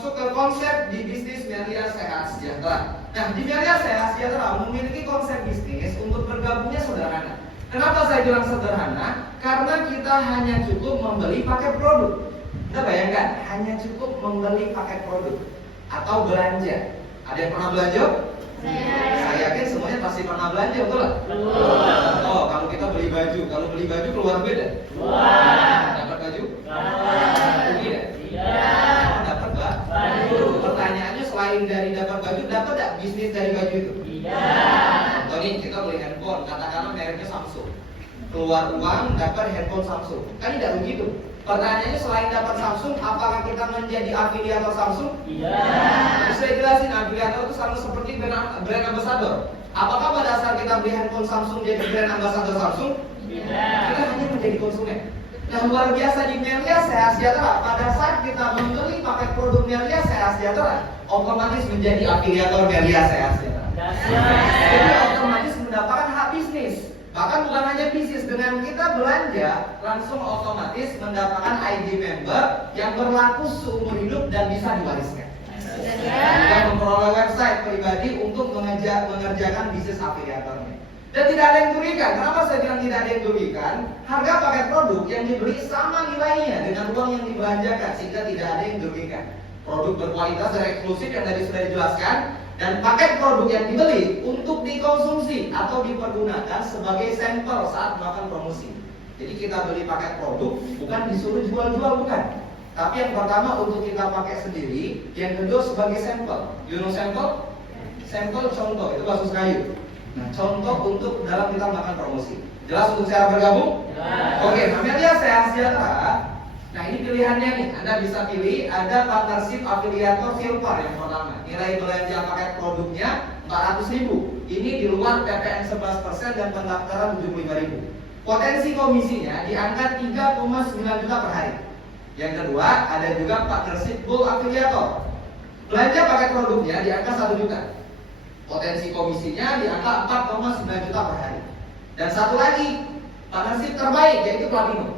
masuk ke konsep di bisnis Melia Sehat Sejahtera. Nah, di Melia Sehat Sejahtera memiliki konsep bisnis untuk bergabungnya sederhana. Kenapa saya bilang sederhana? Karena kita hanya cukup membeli paket produk. Kita bayangkan, hanya cukup membeli paket produk atau belanja. Ada yang pernah belanja? Saya yakin semuanya pasti pernah belanja, betul nggak? Oh, kalau kita beli baju, keluar beda. Dapat baju? Rugi ya? Oh, dapat baju. Pertanyaannya selain dari dapat baju, dapat nggak bisnis dari baju itu? Contoh nih, kita beli handphone, katakanlah mereknya Samsung. Keluar uang, dapat handphone Samsung. Kan tidak rugi tuh. Pertanyaannya selain dapat Samsung, apakah kita menjadi afiliator Samsung? Terus saya jelasin, afiliator itu sama seperti brand ambassador. Apakah pada saat kita beli handphone Samsung jadi brand ambassador Samsung? Kita hanya menjadi konsumen. Nah, luar biasa di Melia Sehat Sejahtera, pada saat kita membeli paket produk Melia Sehat Sejahtera, otomatis menjadi afiliator Melia Sehat Sejahtera. Jadi otomatis mendapatkan hak bisnis. Bahkan bukan hanya bisnis, dengan kita belanja langsung otomatis mendapatkan ID member yang berlaku seumur hidup dan bisa diwariskan. Dan memperoleh website pribadi untuk mengerjakan bisnis afiliatornya. Dan tidak ada yang dirugikan. Kenapa saya bilang tidak ada yang dirugikan? Harga paket produk yang dibeli sama nilainya dengan uang yang dibelanjakan, sehingga tidak ada yang dirugikan. Produk berkualitas dan eksklusif yang tadi sudah dijelaskan, dan paket produk yang dibeli untuk dikonsumsi atau dipergunakan sebagai sampel saat melakukan promosi. Jadi kita beli paket produk bukan disuruh jual-jual, bukan. Tapi yang pertama untuk kita pakai sendiri, yang kedua sebagai sampel. You know sampel? Sampel contoh, itu kasus kayu. Nah, contoh untuk dalam kita melakukan promosi. Jelas untuk cara bergabung? Oke, Melia Sehat Sejahtera. Nah, ini pilihannya nih. Anda bisa pilih, ada partnership afiliator silver yang pertama. Nilai belanja paket produknya 400.000. Ini di luar PPN 11% dan pendaftaran 75.000. Potensi komisinya di angka 3,9 juta per hari. Yang kedua, ada juga partnership gold afiliator. Belanja paket produknya di angka 1 juta. Potensi komisinya di angka 4,9 juta per hari. Dan satu lagi, partnership terbaik yaitu platinum.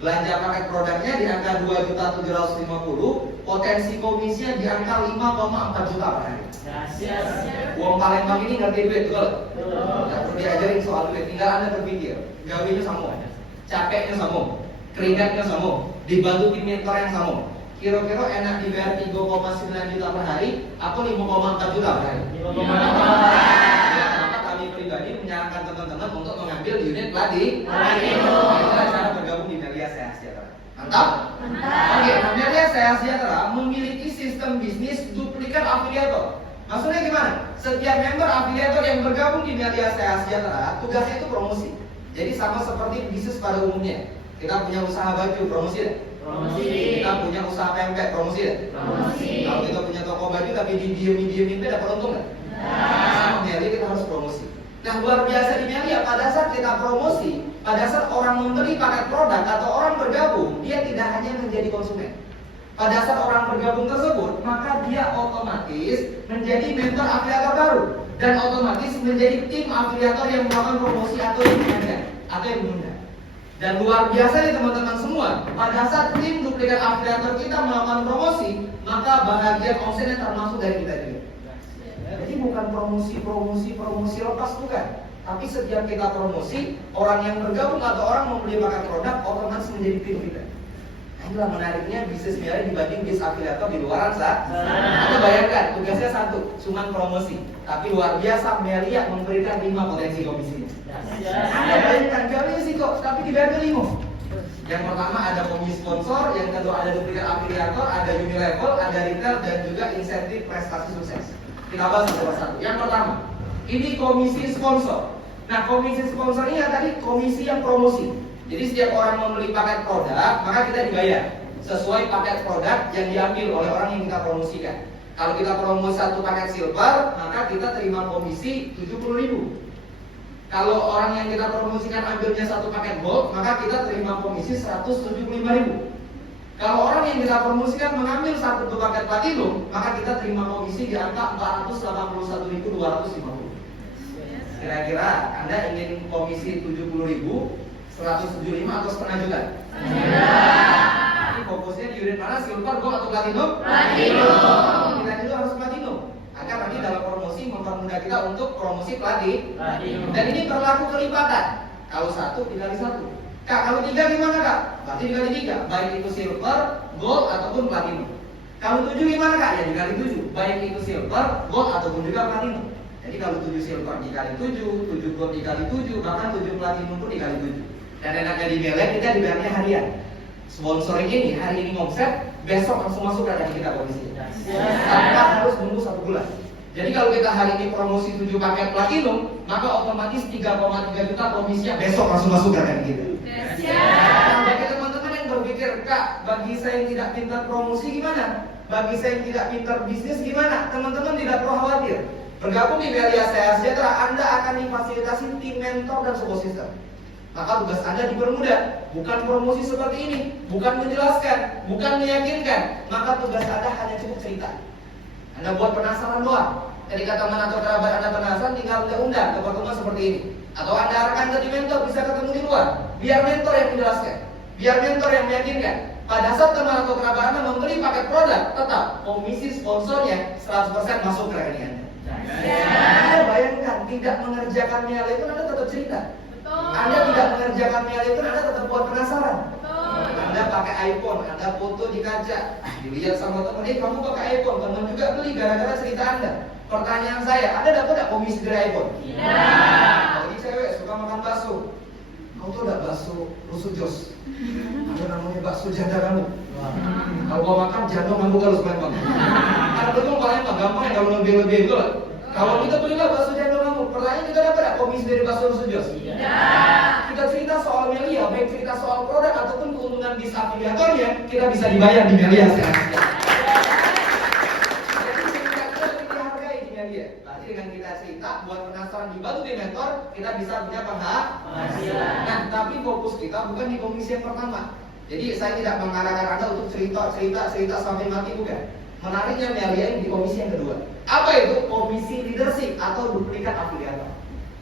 Belanja paket produknya di angka 2.750.000, potensi komisinya di angka 5,4 juta per hari. Uang Palembang ini ngerti duit, betul? Nggak perlu diajarin soal duit, tinggal Anda berpikir. Gawinya sama, capeknya sama, keringatnya sama, dibantu tim mentor yang sama. Kira-kira enak dibayar 3,9 juta per hari atau 5,4 juta per hari? 5,4. Kami pribadi menyarankan teman-teman untuk mengambil unit platinum. Itulah cara bergabung di Melia Sehat Sejahtera. Mantap? Oke, Melia Sehat Sejahtera memiliki sistem bisnis duplikat afiliator. Maksudnya gimana? Setiap member afiliator yang bergabung di Melia Sehat Sejahtera, tugasnya itu promosi. Jadi sama seperti bisnis pada umumnya. Kita punya usaha baju, promosi ya? Kita punya usaha pempek, promosi ya? Kalau kita punya toko baju tapi didiemin dapat untung nggak? Sama Melia kita harus promosi. Nah, luar biasa di Melia, pada saat kita promosi, pada saat orang membeli paket produk atau orang bergabung, dia tidak hanya menjadi konsumen. Pada saat orang bergabung tersebut, maka dia otomatis menjadi member afiliator baru dan otomatis menjadi tim afiliator yang melakukan promosi atau yang mengundang. Dan luar biasa nih teman-teman semua, pada saat tim duplikat afiliator kita melakukan promosi, maka bahagian omsetnya termasuk dari kita juga. Jadi bukan promosi lepas, bukan. Tapi setiap kita promosi, orang yang bergabung atau orang membeli paket produk otomatis menjadi tim kita. Nah, inilah menariknya bisnis Melia dibanding bisnis afiliator di luaran sana. Anda bayangkan, tugasnya satu, cuma promosi. Tapi luar biasa, Melia memberikan 5 potensi komisinya. Anda bayangkan, gawinya sih kok, tapi dibayar 5. Yang pertama ada komisi sponsor, yang kedua ada duplikat afiliator, ada unilevel, ada retail, dan juga insentif prestasi sukses. Kita bahas satu persatu. Yang pertama, ini komisi sponsor. Nah, komisi sponsor ini tadi komisi yang promosi. Jadi setiap orang membeli paket produk, maka kita dibayar sesuai paket produk yang diambil oleh orang yang kita promosikan. Kalau kita promosi satu paket silver, maka kita terima komisi 70.000. Kalau orang yang kita promosikan ambilnya satu paket gold, maka kita terima komisi 175.000. Kalau orang yang kita promosikan mengambil satu paket platinum, maka kita terima komisi di angka 481.250. Kira-kira Anda ingin komisi 70.000, 175 atau setengah juta? Ini fokusnya di unit mana? Silver, gold, atau platinum? Platinum. Kita juga harus platinum agar nanti dalam promosi mempermudah kita untuk promosi platinum. Dan ini berlaku kelipatan. Kalau 1 dikali 1. Kak, kalau 3 gimana Kak? Berarti dikali 3. Baik itu silver, gold, ataupun platinum. Kalau 7 gimana Kak? Ya dikali 7. Baik itu silver, gold, ataupun juga platinum. Jadi kalau 7 silver dikali 7, 7 gold dikali 7, bahkan 7 platinum pun dikali 7. Dan enaknya di Mele kita dibayarnya harian. Sponsoring ini hari ini ngomset, besok langsung masuk ke rekening kita komisi. Tanpa harus menunggu 1 bulan. Jadi kalau kita hari ini promosi 7 paket platinum, maka otomatis 3,3 juta komisinya besok langsung masuk ke rekening kita. Nah, bagi teman-teman yang berpikir, Kak, bagi saya yang tidak pintar promosi gimana? Bagi saya yang tidak pintar bisnis gimana? Teman-teman tidak perlu khawatir. Bergabung di Melia Saya Sejahtera, Anda akan difasilitasi tim mentor dan support system. Maka tugas Anda dipermudah, bukan promosi seperti ini, bukan menjelaskan, bukan meyakinkan. Maka tugas Anda hanya cukup cerita. Anda buat penasaran doang. Ketika teman atau kerabat Anda penasaran, tinggal undang ke pertemuan seperti ini. Atau Anda arahkan ke tim mentor, bisa ketemu di luar. Biar mentor yang menjelaskan, biar mentor yang meyakinkan. Pada saat teman atau kerabat Anda membeli paket produk, tetap komisi sponsornya 100% masuk ke rekening Anda. Anda bayangkan, tidak mengerjakan Melia itu Anda tetap cerita. Anda tidak mengerjakan Melia itu Anda tetap buat penasaran. Anda pakai iPhone, Anda foto di kaca, dilihat sama teman, kamu pakai iPhone, teman juga beli gara-gara cerita Anda. Pertanyaan saya, Anda dapat tidak komisi dari iPhone? Tidak. Bagi cewek suka makan bakso, kamu tuh tidak bakso rusuk jos, ada namanya bakso janda kamu. Kalau mau makan janda kamu harus Palembang. Karena betul Palembang gampang ya kalau lebih itu lah. Kalau kita belilah bakso janda kamu, pertanyaan kita dapat tidak komisi dari bakso rusuk jos? Tidak. Kita cerita soal Melia, baik cerita soal produk ataupun keuntungan bis afiliatornya, kita bisa dibayar di Melia Sejahtera. Berarti dengan kita cerita, buat penasaran dibantu di mentor, kita bisa punya penghasilan. Nah, tapi fokus kita bukan di komisi yang pertama. Jadi saya tidak mengarahkan Anda untuk cerita sampai mati, bukan. Menariknya Melia di komisi yang kedua. Apa itu? Komisi leadership atau duplikat afiliator.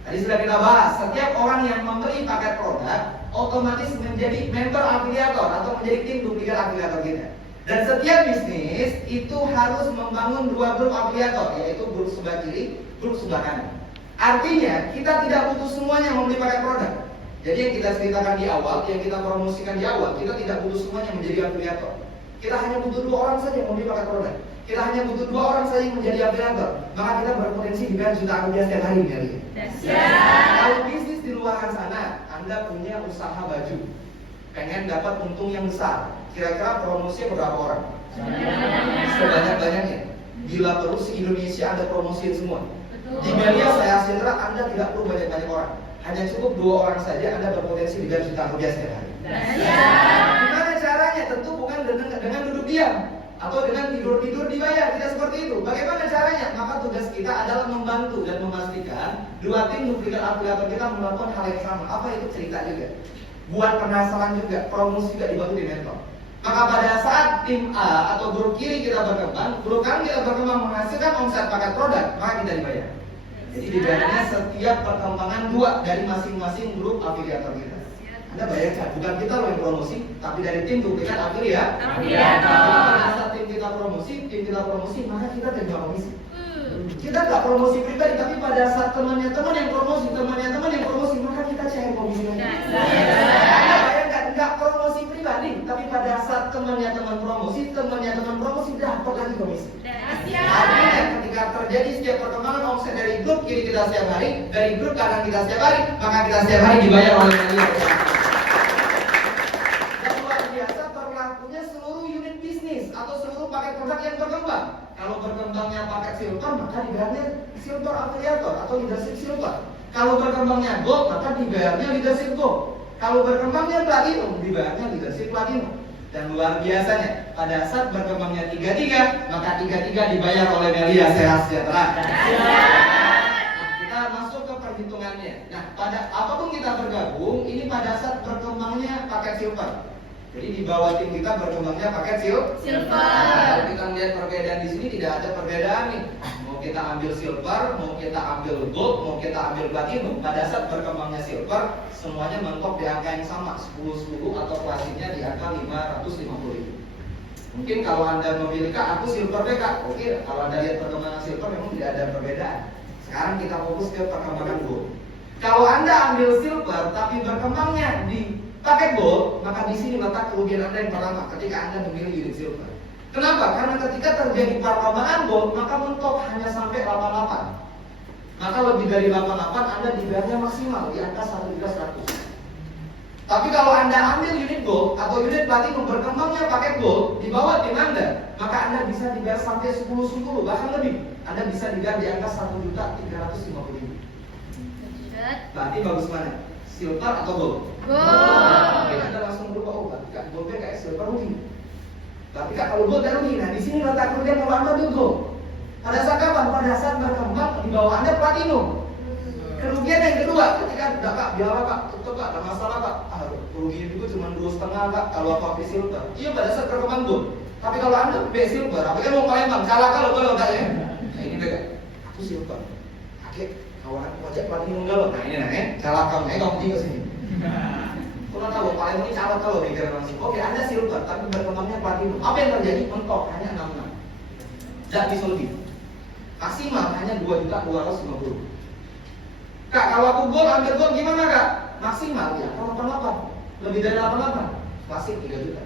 Tadi sudah kita bahas, setiap orang yang membeli paket produk otomatis menjadi mentor afiliator atau menjadi tim duplikat afiliator kita. Dan setiap bisnis itu harus membangun 2 grup afiliator, yaitu grup sebelah kiri, grup sebelah kanan. Artinya kita tidak butuh semuanya membeli paket produk. Jadi yang kita ceritakan di awal, yang kita promosikan di awal, kita tidak butuh semuanya menjadi afiliator. Kita hanya butuh 2 orang saja yang membeli paket produk. Kita hanya butuh 2 orang saja yang menjadi afiliator. Maka kita berpotensi dibayar jutaan rupiah setiap hari kali. Kalau bisnis di luar sana, Anda punya usaha baju, pengen dapat untung yang besar, kira-kira promosinya berapa orang? Sebanyak-banyaknya. Bila perlu se-Indonesia Anda promosiin semua. Di Melia Saya Sejahtera Anda tidak perlu banyak-banyak orang. Hanya cukup 2 orang saja Anda berpotensi dibayar jutaan rupiah setiap hari. Gimana caranya? Tentu bukan dengan duduk diam atau dengan tidur-tidur dibayar, tidak seperti itu. Bagaimana caranya? Maka tugas kita adalah membantu dan memastikan 2 tim duplikat afiliator kita melakukan hal yang sama. Apa itu? Cerita juga, buat penasaran juga, promosi juga dibantu di mentor. Maka pada saat tim A atau grup kiri kita berkembang, grup kanan kita berkembang menghasilkan omset paket produk, maka kita dibayar. Jadi dibayarnya setiap perkembangan 2 dari masing-masing grup afiliator kita. Anda bayangkan, bukan kita loh yang promosi, tapi dari tim duplikat afiliator. Pada saat tim kita promosi, maka kita terima komisi. Kita nggak promosi pribadi, tapi pada saat temannya teman yang promosi, maka kita cair komisi. Anda bayangkan, nggak promosi pribadi, tapi pada saat temannya teman promosi dapat lagi komisi. Artinya ketika terjadi setiap perkembangan omset dari grup kiri kita setiap hari, dari grup kanan kita setiap hari, maka kita setiap hari dibayar oleh Melia. Dan luar biasa berlakunya seluruh unit bisnis atau seluruh paket produk yang berkembang. Kalau berkembangnya paket silver, maka dibayarnya silver afiliator atau leadership silver. Kalau berkembangnya gold, maka dibayarnya leadership gold. Kalau berkembangnya platinum, dibayarnya leadership platinum. Dan luar biasanya, pada saat berkembangnya 33, maka 33 dibayar oleh Melia Saya Sejahtera. Nah, kita masuk ke perhitungannya. Nah, pada apapun kita bergabung, ini pada saat berkembangnya paket silver. Jadi di bawah tim kita berkembangnya paket silver. Kalau kita melihat perbedaan di sini, tidak ada perbedaan nih. Mau kita ambil silver, mau kita ambil gold, mau kita ambil platinum. Pada saat berkembangnya silver, semuanya mentok di angka yang sama, 10-10 atau klasiknya di angka 550.000. Mungkin kalau Anda memilih, Kak, aku silver deh, Kak. Oke, kalau Anda lihat perkembangan silver memang tidak ada perbedaan. Sekarang kita fokus ke perkembangan gold. Kalau Anda ambil silver tapi berkembangnya di paket gold, maka di sini letak kerugian Anda yang pertama ketika Anda memilih unit silver. Kenapa? Karena ketika terjadi perkembangan gold, maka mentok hanya sampai 88. Maka lebih dari 88 Anda dibayarnya maksimal di angka 1.100.000. Tapi kalau Anda ambil unit gold atau unit platinum berkembangnya pakai gold di bawah tim Anda, maka Anda bisa dibayar sampai 10 bahkan lebih. Anda bisa dibayar di angka 1.350.000. Berarti bagus mana? Silver atau gold? Gold. Oke, Anda langsung berubah, oh berarti Kak, goldnya kayak silver rugi. Tapi Kak, kalau gold rugi, nah di sini letak kerugian kalau Anda ambil gold. Pada saat kapan? Pada saat berkembang di bawah Anda platinum. Kerugian yang kedua, ketika enggak, Kak, biar Kak, tetap Kak, ada masalah Kak. Kerugian juga cuma 2,5 Kak, kalau aku ambil silver. Iya, pada saat perkembangan gold. Tapi kalau Anda ambil silver, apa kan mau Palembang, salah kalau Kak ya. Nah ini beda. Aku silver. Kakek, kawan pojok platinum galau. Nah ini nah, salah kamu ke sini. Kalau tahu Palembang ini salah kalau pikiran langsung. Oke, Anda silver, tapi berkembangnya platinum. Apa yang terjadi? Mentok hanya 66. Tidak bisa lebih. Maksimal hanya 2.250.000. Kak, kalau aku gold ambil gold gimana Kak? Maksimal ya, 88. Lebih dari 88, klasik 3 juta.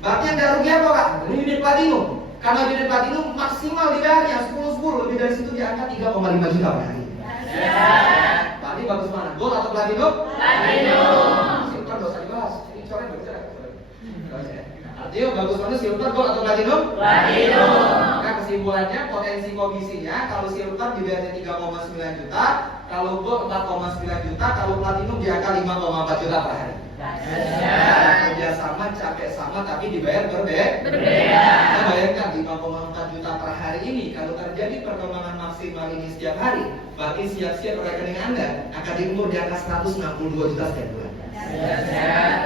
Berarti yang ada rugi apa Kak? Ini unit platinum. Karena unit platinum maksimal dibayarnya 10, lebih dari situ di angka 3,5 juta per hari. Berarti bagus mana? Gold atau platinum? Platinum. Silver gak usah dibahas. Ini coret bercerai. Artinya bagus mana silver, gold atau platinum? Platinum. Maka kesimpulannya potensi komisinya kalau silver dibayarnya 3,9 juta, kalau gold 4,9 juta, kalau platinum di angka 5,4 juta per hari. Kerja sama, capek sama, tapi dibayar berbeda. Kita bayangkan 5,4 juta per hari ini, kalau terjadi perkembangan maksimal ini setiap hari, berarti siap-siap rekening Anda akan diumur di angka 162 juta setiap bulan.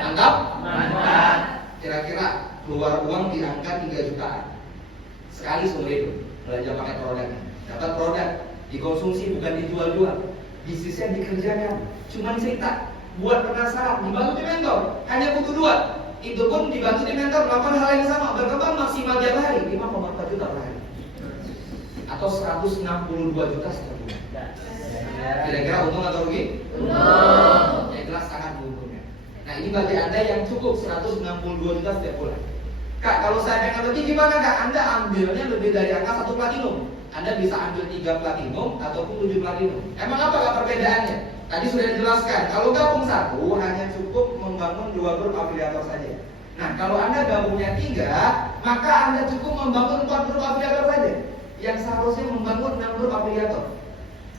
Mantap? Mantap. Kira-kira keluar uang di angka 3 jutaan sekali seumur hidup belanja pakai produknya. Dapat produk dikonsumsi bukan dijual-jual, bisnisnya dikerjakan, cuma cerita, buat penasaran, dibantu di mentor, hanya butuh 2. Itu pun dibantu di mentor melakukan hal yang sama, berkembang maksimal tiap hari 5,4 juta per hari atau 162 juta setiap bulan. Kira-kira untung atau rugi? Untung. Ya jelas sangat beruntungnya. Nah ini bagi Anda yang cukup 162 juta setiap bulan. Kak, kalau saya pengen lebih gimana Kak? Anda ambilnya lebih dari angka 1 platinum. Anda bisa ambil 3 platinum ataupun 7 platinum. Emang apa Kak perbedaannya? Tadi sudah dijelaskan, kalau gabung 1 hanya cukup membangun 2 grup afiliator saja. Nah, kalau Anda gabungnya 3, maka Anda cukup membangun 4 grup afiliator saja. Yang seharusnya membangun 6 grup afiliator.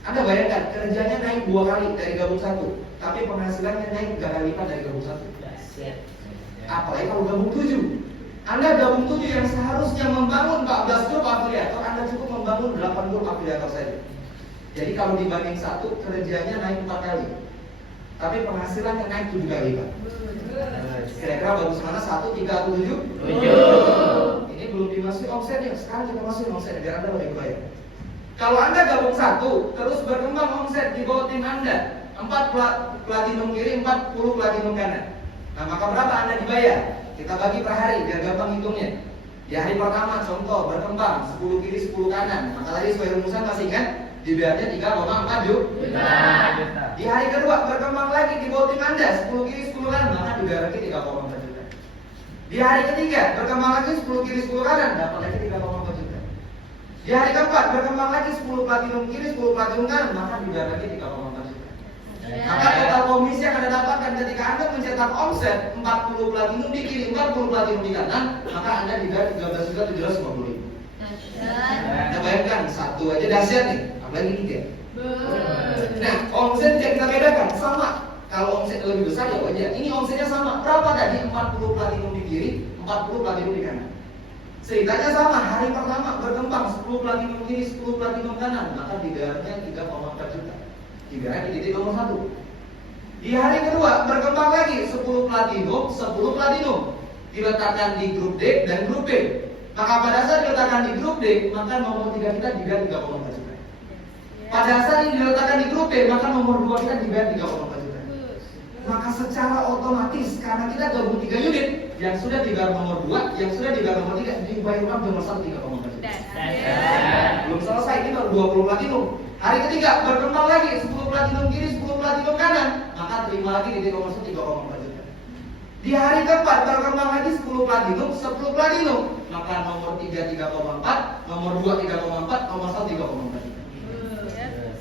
Anda bayangkan, kerjanya naik 2 kali dari gabung 1, tapi penghasilannya naik 3 kali lipat dari gabung 1. Apalagi kalau gabung 7. Anda gabung 7 yang seharusnya membangun 14 grup afiliator, Anda cukup membangun 8 grup afiliator saja. Jadi kalau dibanding 1, kerjanya naik 4 kali, tapi penghasilannya naik 7 kali lipat. Kira-kira bagus mana? 1, 3, atau 7? 7. Ini belum dimasuki omsetnya. Sekarang kita masukin omsetnya biar Anda lebih bayar. Kalau Anda gabung 1, terus berkembang omset di bawah tim Anda 4 platinum kiri, 40 platinum kanan. Nah maka berapa Anda dibayar? Kita bagi per hari biar gampang hitungnya. Di hari pertama contoh berkembang 10 kiri 10 kanan. Maka tadi sesuai rumusan masih ingat? Dibayarnya 3,4 juta. Di hari kedua berkembang lagi di bawah tim Anda 10 kiri 10 kanan, maka dibayar lagi 3,4 juta. Di hari ketiga berkembang lagi 10 kiri 10 kanan, dapat lagi 3,4 juta. Di hari keempat berkembang lagi 10 platinum kiri 10 platinum kanan, maka dibayar lagi 3,4 juta. Maka total komisi yang Anda dapatkan ketika Anda mencetak omset 40 platinum di kiri, 40 platinum di kanan, maka Anda dibayar 13.750.000. Anda bayangkan 1 aja dahsyat nih, apalagi 3. Nah, omset yang kita bedakan sama. Kalau omset lebih besar ya wajar. Ini omsetnya sama. Berapa tadi? 40 platinum di kiri, 40 platinum di kanan. Ceritanya sama. Hari pertama berkembang 10 platinum kiri, 10 platinum kanan, maka dibayarnya 3,4 juta. Dibayar di titik nomor 1. Di hari kedua berkembang lagi 10 platinum, 10 platinum. Diletakkan di grup D dan grup B. Maka pada saat diletakkan di grup D, maka nomor 3 kita dibayar 3,4 juta. Pada saat ini diletakkan di grup B, maka nomor 2 kita dibayar 3,4 juta. Maka secara otomatis karena kita gabung 3 unit, yang sudah dibayar nomor 2, yang sudah dibayar nomor 3, dibayar ulang nomor 1 3,4 juta. Belum selesai, ini baru 20 platinum. Hari ketiga berkembang lagi 10 platinum kiri, 10 platinum kanan, maka terima lagi di nomor 1 3,4 juta. Di hari keempat berkembang lagi 10 platinum, 10 platinum, maka nomor 3 3,4, nomor 2 3,4, nomor 1 3,4 juta.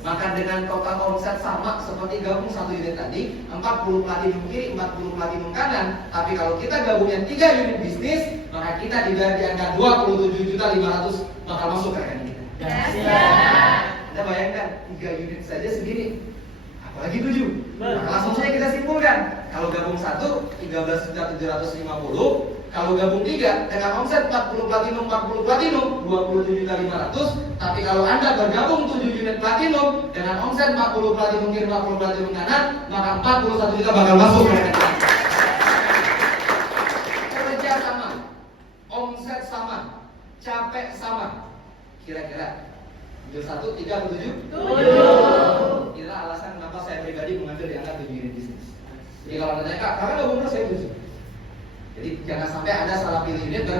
Maka dengan total omset sama seperti gabung 1 unit tadi, 40 platinum kiri, 40 platinum kanan. Tapi kalau kita gabungnya 3 unit bisnis, maka kita dibayar di angka 27.500.000 bakal masuk ke rekening kita. Anda bayangkan 3 unit saja segini, apalagi 7. Maka langsung saja kita simpulkan. Kalau gabung 1 13.750, kalau gabung 3 dengan omset 40 platinum 27.500.000. Tapi kalau Anda bergabung 7 unit platinum dengan omset 40 platinum kiri 40 platinum kanan, maka 41 juta bakal masuk ke rekening. Kerja sama, omset sama, capek sama. Kira-kira ambil 1, 3 atau 7? 7. Inilah alasan kenapa saya pribadi mengambil di angka 7 unit bisnis. Jadi kalau Anda tanya, Kak, karena gabung terus saya 7. Jadi jangan sampai Anda salah pilih unit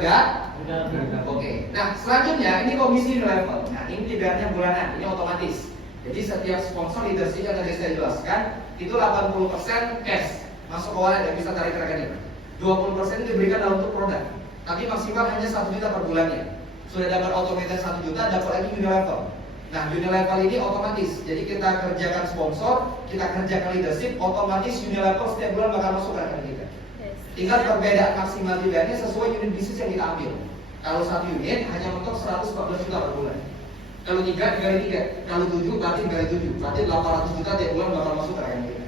Oke. Nah, selanjutnya ini komisi level. Nah, ini dibayarnya bulanan, ini otomatis. Jadi setiap sponsor leadership yang tadi saya jelaskan itu 80% cash masuk ke wallet dan bisa tarik ke rekening. 20% diberikan dalam bentuk produk. Tapi maksimal hanya 1 juta per bulannya. Sudah dapat otomatis 1 juta, dapat lagi Unilevel. Nah, Unilevel ini otomatis. Jadi kita kerjakan sponsor, kita kerjakan leadership, otomatis Unilevel setiap bulan bakal masuk ke rekening kita. Tinggal perbedaan maksimal dibayarnya sesuai unit bisnis yang kita ambil. Kalau 1 unit hanya mentok 114 juta per bulan. Kalau 3 dikali 3, kalau 7 berarti dikali 7, berarti 800 juta tiap bulan bakal masuk ke rekening kita.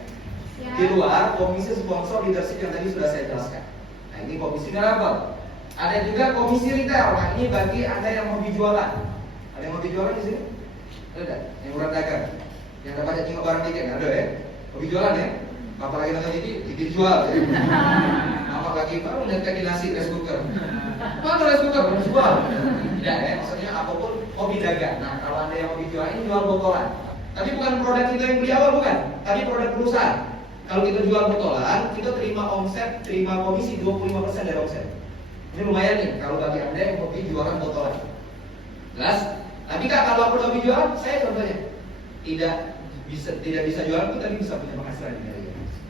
Di luar komisi sponsor leadership yang tadi sudah saya jelaskan. Nah, ini komisi level. Ada juga komisi retail. Nah, ini bagi Anda yang hobi jualan. Ada yang hobi jualan di sini? Ada? Yang urat dagang. Yang dapat cacing barang dikit, ada ya? Hobi jualan ya? Apalagi nonton ini dijual ya. Nama lagi baru lihat kaki nasi rice cooker. Mana rice cooker belum jual? Tidak ya, maksudnya apapun hobi dagang. Nah, kalau Anda yang hobi jual ini jual botolan. Tapi bukan produk kita yang beli awal, bukan. Tapi produk perusahaan. Kalau kita jual botolan, kita terima omset, terima komisi 25% dari omset. Ini lumayan nih kalau bagi Anda yang hobi jualan botolan. Jelas? Tapi Kak, kalau aku hobi jualan, saya contohnya tidak bisa jualan pun tapi bisa punya penghasilan dari.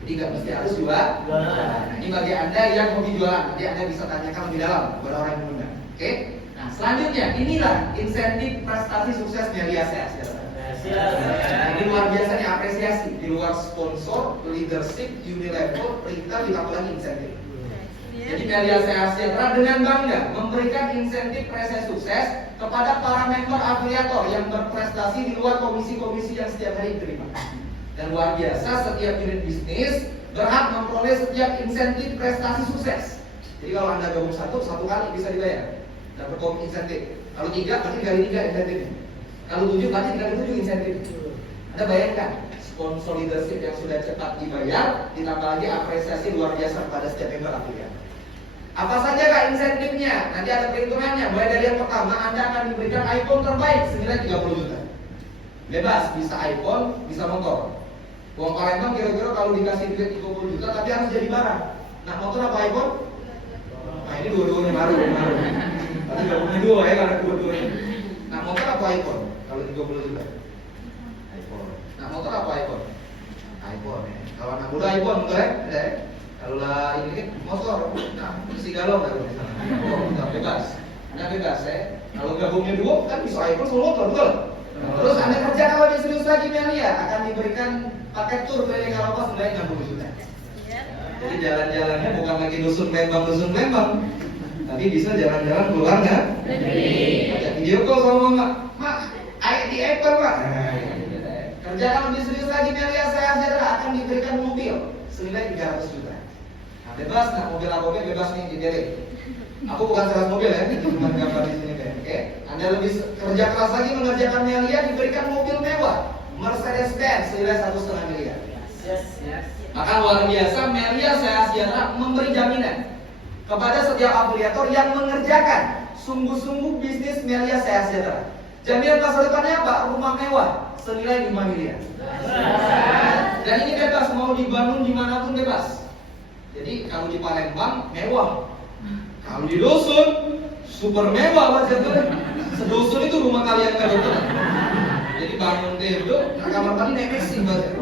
Jadi nggak mesti harus jual. Nah, ini bagi Anda yang hobi jualan, nanti Anda bisa tanyakan lebih dalam kepada orang yang mengundang. Oke? Nah, selanjutnya inilah insentif prestasi sukses Melia Sehat. Ini luar biasa nih apresiasi. Di luar sponsor, leadership, Unilevel, retail ditambah lagi insentif. Jadi Melia Sehat dengan bangga memberikan insentif prestasi sukses kepada para member afiliator yang berprestasi di luar komisi-komisi yang setiap hari diterima. Dan luar biasa, setiap unit bisnis berhak memperoleh setiap insentif prestasi sukses. Jadi kalau Anda gabung satu kali bisa dibayar, dapat insentif. Kalau 3 berarti dikali 3 insentifnya. Kalau 7 berarti dikali 7 insentif. Anda bayangkan, sponsor leadership yang sudah cepat dibayar, ditambah lagi apresiasi luar biasa kepada setiap member afiliator. Apa saja Kak insentifnya? Nanti ada perhitungannya. Mulai dari yang pertama, Anda akan diberikan iPhone terbaik senilai 30 juta. Bebas, bisa iPhone, bisa motor. Uang Palembang kira-kira kalau dikasih duit 30 juta tapi harus jadi barang. Nah, motor apa iPhone? Nah, ini dua-duanya baru. Tapi gak punya dua ya karena dua-duanya. Nah, motor apa iPhone? Kalau 30 juta iPhone. Nah, motor apa iPhone? iPhone ya. Kalau anak muda iPhone motor ya? Kalau lah ini kan motor. Nah, isi galon baru di sana. Oh, bebas. Anda bebas ya. Kalau gabungnya dua kan bisa iPhone sama motor, betul? Terus Anda kerja kalau lebih serius lagi Melia akan diberikan paket tur keliling Eropa senilai 60 juta. Jadi jalan-jalannya bukan lagi dusun Lembang, tapi bisa jalan-jalan keluar negeri. Ajak video call sama mak, ayo di Apple Pak. Kerja kalau lebih serius lagi Melia saya akan diberikan mobil senilai 300 juta. Nah, bebas, nah mobil apa bebas nih dipilih. Aku bukan sales mobil ya, itu cuma gambar di sini kan. Oke, Anda lebih kerja keras lagi mengerjakan Melia diberikan mobil mewah Mercedes-Benz senilai 1,5 miliar. Maka luar biasa Melia Sehat memberi jaminan kepada setiap afiliator yang mengerjakan sungguh-sungguh bisnis Melia Sehat. Jaminan masa depannya apa? Rumah mewah senilai 5 miliar. Dan ini bebas, mau di Bandung dimanapun bebas. Jadi kalau di Palembang mewah, Kalau di dusun, super mewah budgetnya. Sedusun itu rumah kalian kan betul. Jadi bangun tidur, kamar mandi naik Maxim budget.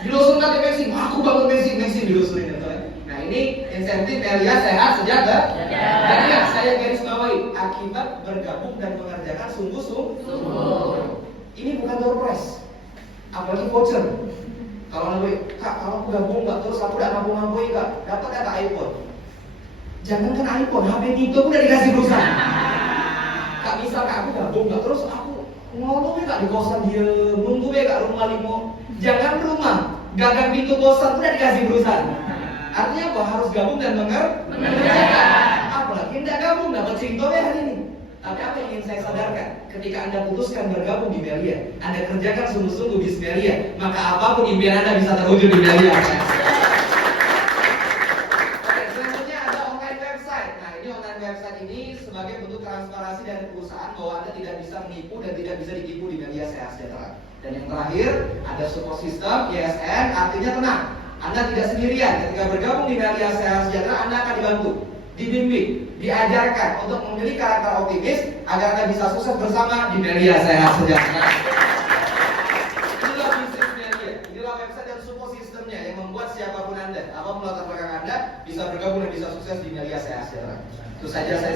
Di dusun kan naik Maxim, aku bangun Maxim di dusun ini. Nah ini insentif Melia Sehat Sejahtera. Dan ya saya garis bawahi, akibat bergabung dan mengerjakan sungguh-sungguh. Ini bukan door prize, apalagi voucher. Kalau kak, kalau aku gabung nggak terus aku udah mampu-mampuin kak, dapat ya kak iPhone. Jangankan iPhone, HP itu udah dikasih perusahaan. Kak misal kak aku gabung nggak terus aku ngomong ya kak di kosan dia nunggu ya kak rumah limo. Jangan rumah, gagang pintu kosan udah dikasih perusahaan. Artinya apa? Harus gabung dan mengerjakan. Apalagi tidak gabung dapat cinta ya hari ini. Tapi apa yang ingin saya sadarkan? Ketika Anda putuskan bergabung di Melia, Anda kerjakan sungguh-sungguh di Melia, maka apapun impian Anda bisa terwujud di Melia. Oke, selanjutnya ada online website. Nah, ini online website ini sebagai bentuk transparansi dari perusahaan bahwa Anda tidak bisa menipu dan tidak bisa ditipu di Melia Sehat Sejahtera. Dan yang terakhir, ada support system, YSN, artinya tenang. Anda tidak sendirian. Ketika bergabung di Melia Sehat Sejahtera, Anda akan dibantu, dibimbing, diajarkan untuk memiliki karakter optimis agar Anda bisa sukses bersama di Melia Sehat Sejahtera. Inilah bisnis Melia, inilah website dan support sistemnya yang membuat siapapun Anda, apapun latar belakang Anda, bisa bergabung dan bisa sukses di Melia Sehat Sejahtera. Itu saja saya